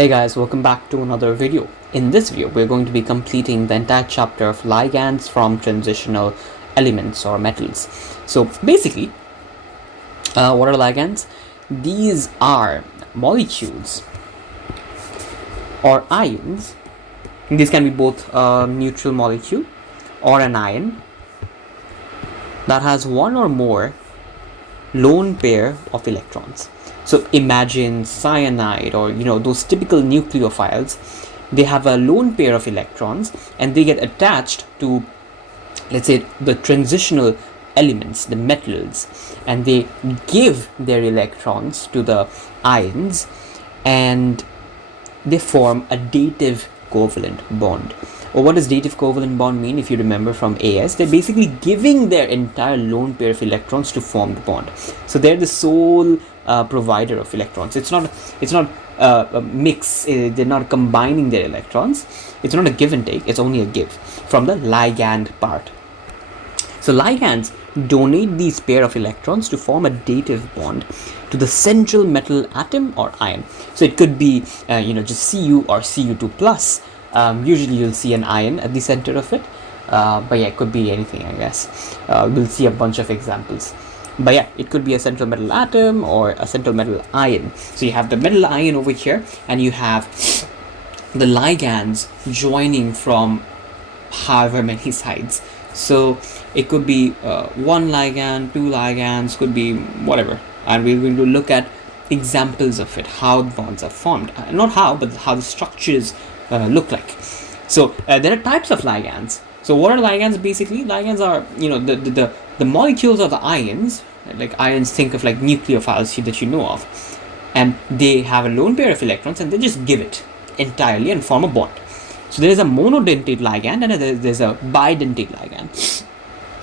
Hey guys, welcome back to another video. In this video, we're going to be completing the entire chapter of ligands from transitional elements or metals. So basically, what are ligands? These are molecules or ions. These can be both a neutral molecule or an ion that has one or more lone pair of electrons. So imagine cyanide or those typical nucleophiles. They have a lone pair of electrons and they get attached to, let's say, the transitional elements, the metals, and they give their electrons to the ions and they form a dative covalent bond. Or what does dative covalent bond mean? If you remember from AS, they're basically giving their entire lone pair of electrons to form the bond. So they're the sole provider of electrons. It's not a mix. They're not combining their electrons. It's not a give and take. It's only a give from the ligand part. So ligands donate these pair of electrons to form a dative bond to the central metal atom or ion. So it could be just Cu or Cu2 plus. Usually you'll see an ion at the center of it, but yeah, it could be anything, I guess. We'll see a bunch of examples, but yeah, it could be a central metal atom or a central metal ion. So you have the metal ion over here and you have the ligands joining from however many sides. So it could be one ligand, two ligands, could be whatever, and we're going to look at examples of it, how bonds are formed, not how, but how the structures look like. So there are types of ligands. So what are ligands? Basically, ligands are the molecules of the ions. Like ions, think of like nucleophiles that you know of, and they have a lone pair of electrons and they just give it entirely and form a bond. So there is a monodentate ligand and there's a bidentate ligand.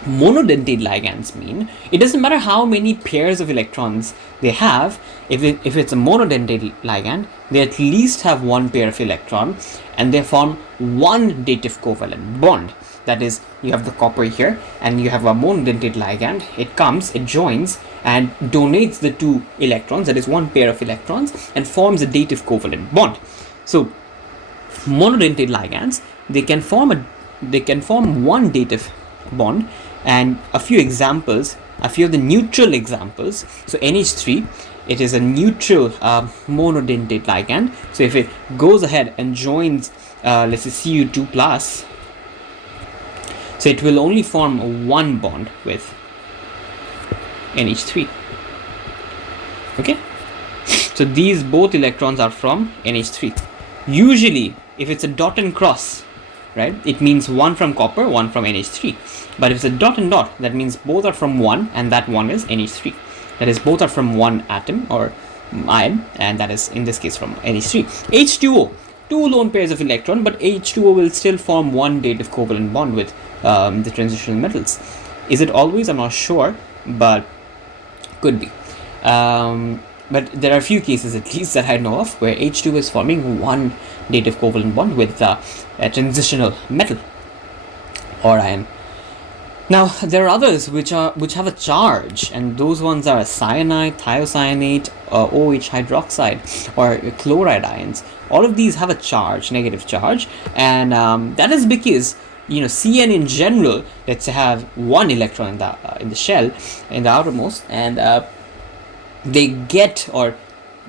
Monodentate ligands mean it doesn't matter how many pairs of electrons they have. If it's a monodentate ligand, they at least have one pair of electron and they form one dative covalent bond. That is, you have the copper here and you have a monodentate ligand. It joins and donates the two electrons, that is one pair of electrons, and forms a dative covalent bond. So monodentate ligands, they can form one dative bond. And a few of the neutral examples. So NH3, it is a neutral monodentate ligand. So if it goes ahead and joins, let's say Cu2 plus, so it will only form one bond with NH3. Okay, so these both electrons are from NH3. Usually, if it's a dot and cross, right, it means one from copper, one from NH3. But if it's a dot and dot, that means both are from one, and that one is NH3. That is, both are from one atom or ion, and that is in this case from NH3. H2O, two lone pairs of electron, but H2O will still form one dative covalent bond with the transitional metals. Is it always? I'm not sure, but could be. But there are a few cases, at least that I know of, where H2 is forming one dative covalent bond with a transitional metal or ion. Now there are others which have a charge, and those ones are cyanide, thiocyanate, OH hydroxide, or chloride ions. All of these have a charge, negative charge, and that is because CN in general, let's say, have one electron in the shell, in the outermost, and they get or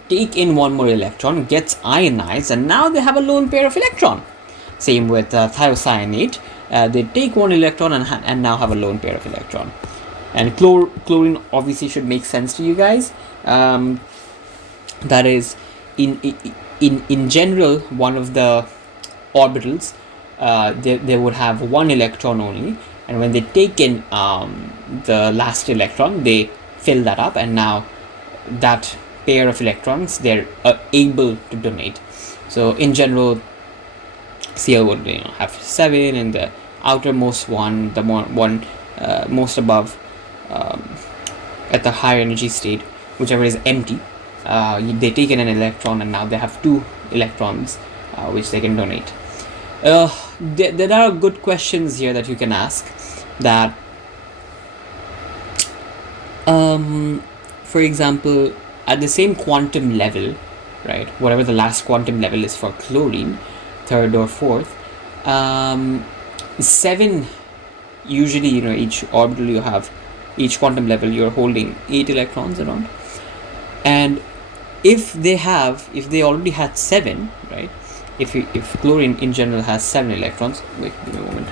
take in one more electron, gets ionized, and now they have a lone pair of electron. Same with thiocyanate. They take one electron and now have a lone pair of electron. And chlorine obviously should make sense to you guys. That is, in general, one of the orbitals, they would have one electron only, and when they take in the last electron, they fill that up, and now that pair of electrons they're able to donate. So in general, Cl would have 7, and the outermost one, the one most above, at the higher energy state, whichever is empty, they take in an electron and now they have 2 electrons which they can donate. There are good questions here that you can ask. That for example, at the same quantum level, right? Whatever the last quantum level is for chlorine, third or fourth. 7, usually, each orbital you have, each quantum level you're holding 8 electrons around. And if they already had 7, right? If chlorine in general has 7 electrons, wait, give me a moment.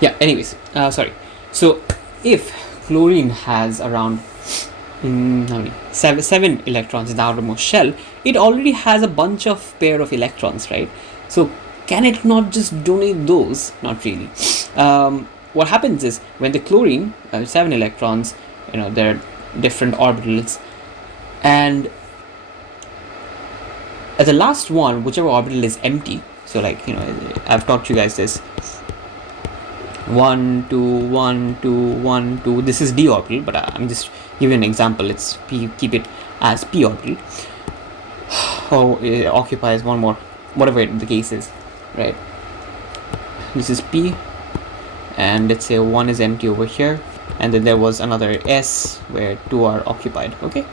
Yeah, anyways, sorry. So if chlorine has around how many? 7 electrons in the outermost shell, it already has a bunch of pair of electrons, right? So can it not just donate those? Not really. What happens is when the chlorine 7 electrons, there are different orbitals, and at the last one, whichever orbital is empty, so like I've taught you guys this, 1 2 1 2 1 2, this is d orbital, but I'm just giving an example. Let's keep it as p orbital, or it occupies one more, whatever the case is, right? This is p, and let's say 1 is empty over here, and then there was another s where 2 are occupied. Okay,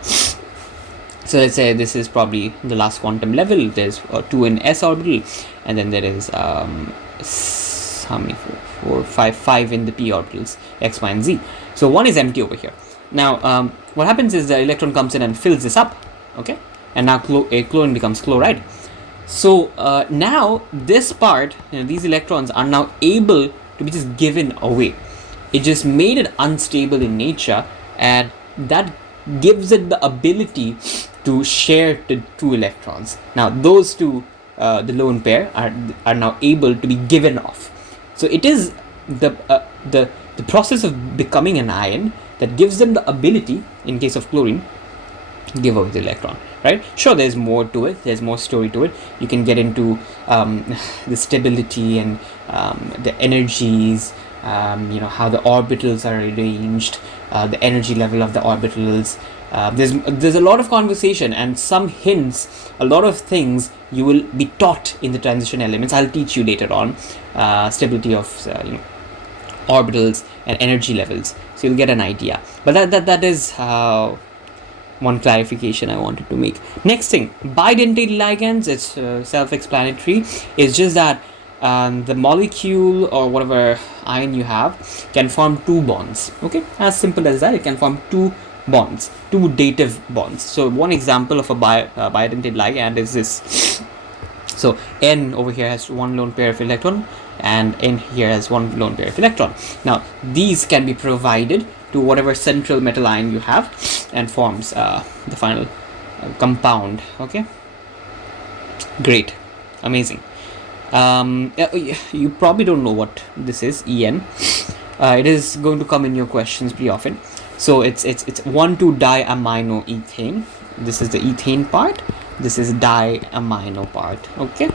so let's say this is probably the last quantum level. There's 2 in s orbital, and then there is how many? 4 5 in the p orbitals, x, y, and z. So 1 is empty over here. Now what happens is the electron comes in and fills this up, okay, and now chlorine becomes chloride. So now this part, these electrons are now able to be just given away. It just made it unstable in nature, and that gives it the ability to share the 2 electrons. Now those 2, the lone pair, are now able to be given off. So it is the process of becoming an ion that gives them the ability, in case of chlorine, to give away the electron, right? Sure, there's more to it, there's more story to it. You can get into the stability and the energies, how the orbitals are arranged, the energy level of the orbitals. There's a lot of conversation and some hints, a lot of things you will be taught in the transition elements. I'll teach you later on stability of orbitals and energy levels, so you'll get an idea. But that is one clarification I wanted to make. Next thing, bidentate ligands, it's self-explanatory. It's just that the molecule or whatever ion you have can form 2 bonds. Okay, as simple as that. It can form 2 bonds, 2 dative bonds. So one example of a bidentate ligand is this. So N over here has 1 lone pair of electron, and N here has 1 lone pair of electron. Now these can be provided to whatever central metal ion you have, and forms the final compound. Okay, great, amazing. You probably don't know what this is, En. It is going to come in your questions pretty often. So it's 1,2-diaminoethane. This is the ethane part. This is diamino part. Okay,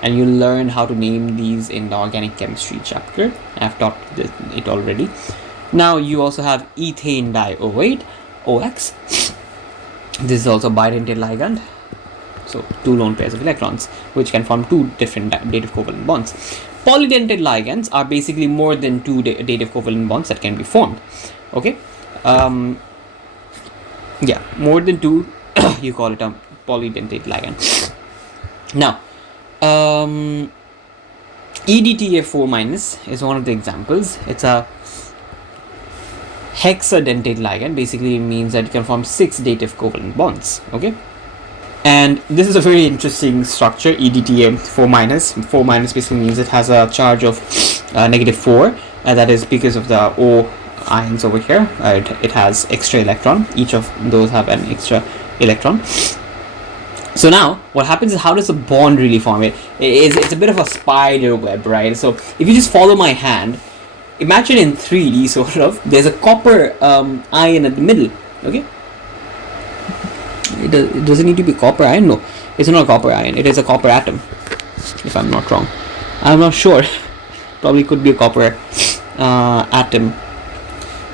and you'll learn how to name these in the organic chemistry chapter. I've taught it already. Now you also have ethane dioate, OX. This is also bidentate ligand. So 2 lone pairs of electrons, which can form 2 different dative covalent bonds. Polydentate ligands are basically more than 2 dative covalent bonds that can be formed. Okay, yeah, more than 2, you call it a polydentate ligand. Now, EDTA4- is one of the examples. It's a hexadentate ligand. Basically, it means that it can form 6 dative covalent bonds. Okay, and this is a very interesting structure, EDTA4-. 4- basically means it has a charge of -4, and that is because of the O ions over here. It has extra electron. Each of those have an extra electron. So now what happens is, how does the bond really form? It's a bit of a spider web, right? So if you just follow my hand, imagine in 3D sort of, there's a copper ion at the middle. Okay, it doesn't need to be copper ion. No, it's not a copper ion. It is a copper atom, if I'm not wrong. I'm not sure. Probably could be a copper atom.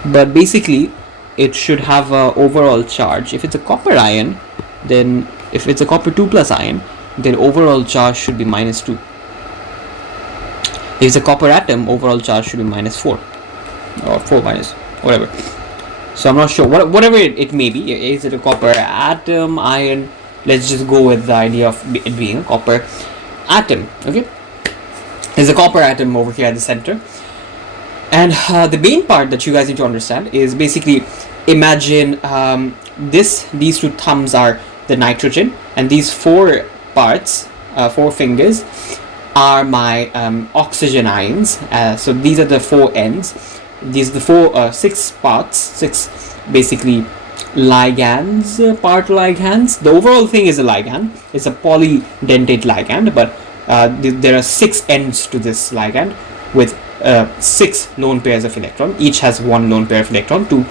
But basically, it should have a overall charge. If it's a copper ion, then if it's a copper 2 plus ion, then overall charge should be -2. If it's a copper atom, overall charge should be -4 or 4 minus whatever. So I'm not sure whatever it may be. Is it a copper atom, ion? Let's just go with the idea of it being a copper atom. Okay, there's a copper atom over here at the center, and the main part that you guys need to understand is basically imagine these two thumbs are the nitrogen, and these four parts, 4 fingers, are my oxygen ions. So these are the 4 ends. These are the 6 parts, 6 basically ligands, part ligands. The overall thing is a ligand. It's a polydentate ligand, but there are 6 ends to this ligand with 6 lone pairs of electron. Each has 1 lone pair of electron to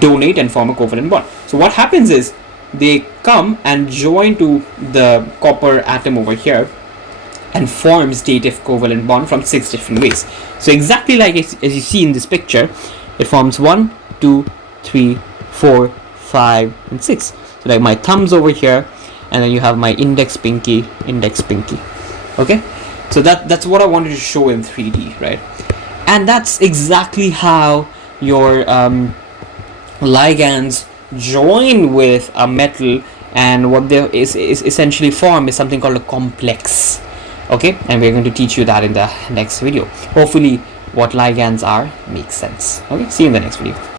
donate and form a covalent bond. So what happens is they come and join to the copper atom over here and forms dative covalent bond from 6 different ways. So exactly like as you see in this picture, it forms 1, 2, 3, 4, 5, and 6. So like my thumbs over here, and then you have my index pinky. Okay, so that's what I wanted to show in 3D, right? And that's exactly how your ligands join with a metal, and what they is essentially form is something called a complex. Okay, and we're going to teach you that in the next video. Hopefully what ligands are makes sense. Okay, see you in the next video.